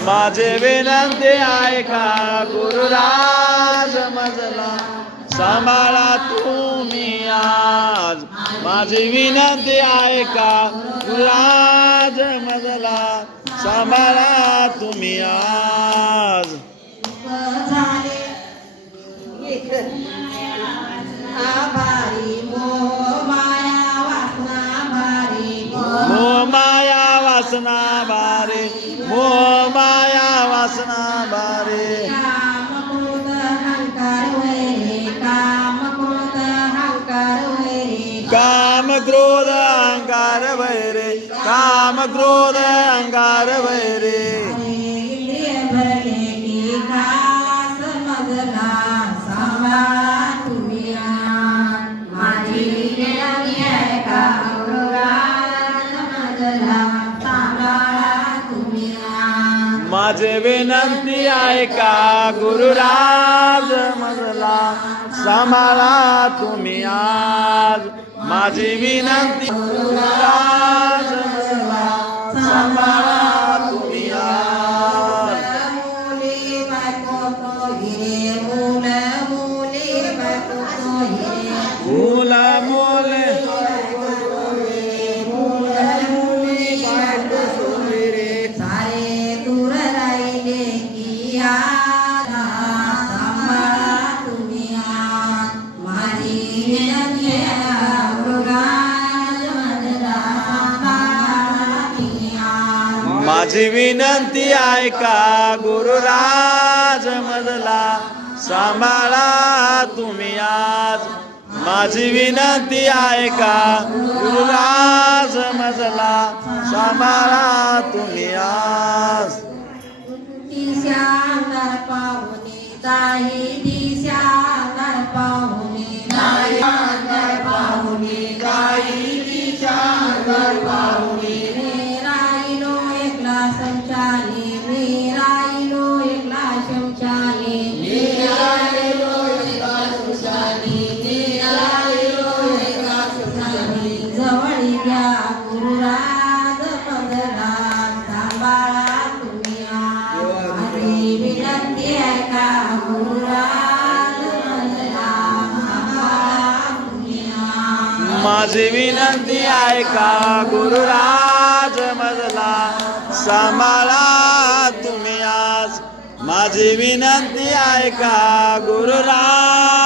माझे विनंती ऐका गुरुराज मजला. सांभाळा तुम्ही आज. माझी विनंती ऐका गुरुराज मजला. सांभाळा तुम्ही आज. वासना बारे काम क्रोध अहंकार वैरे काम क्रोध अहंकार वैरे काम क्रोध अहंकार वैरे काम क्रोध अहंकार वैरे माझे विनंती ऐका गुरुराज मजला सांभाळा तुम्ही आज. माझी विनंती गुरुराज मजला सांभाळा माझी विनंती आहे, सांभाळा तुम्ही आज. माझी विनंती ऐका गुरुराज मजला सांभाळा तुम्ही आज. माझी विनंती ऐका गुरुराज मजला सांभाळा तुम्ही आज. माझी विनंती ऐका गुरुराज मजला सांभाळा तुम्ही आज. माझी विनंती ऐका गुरुराज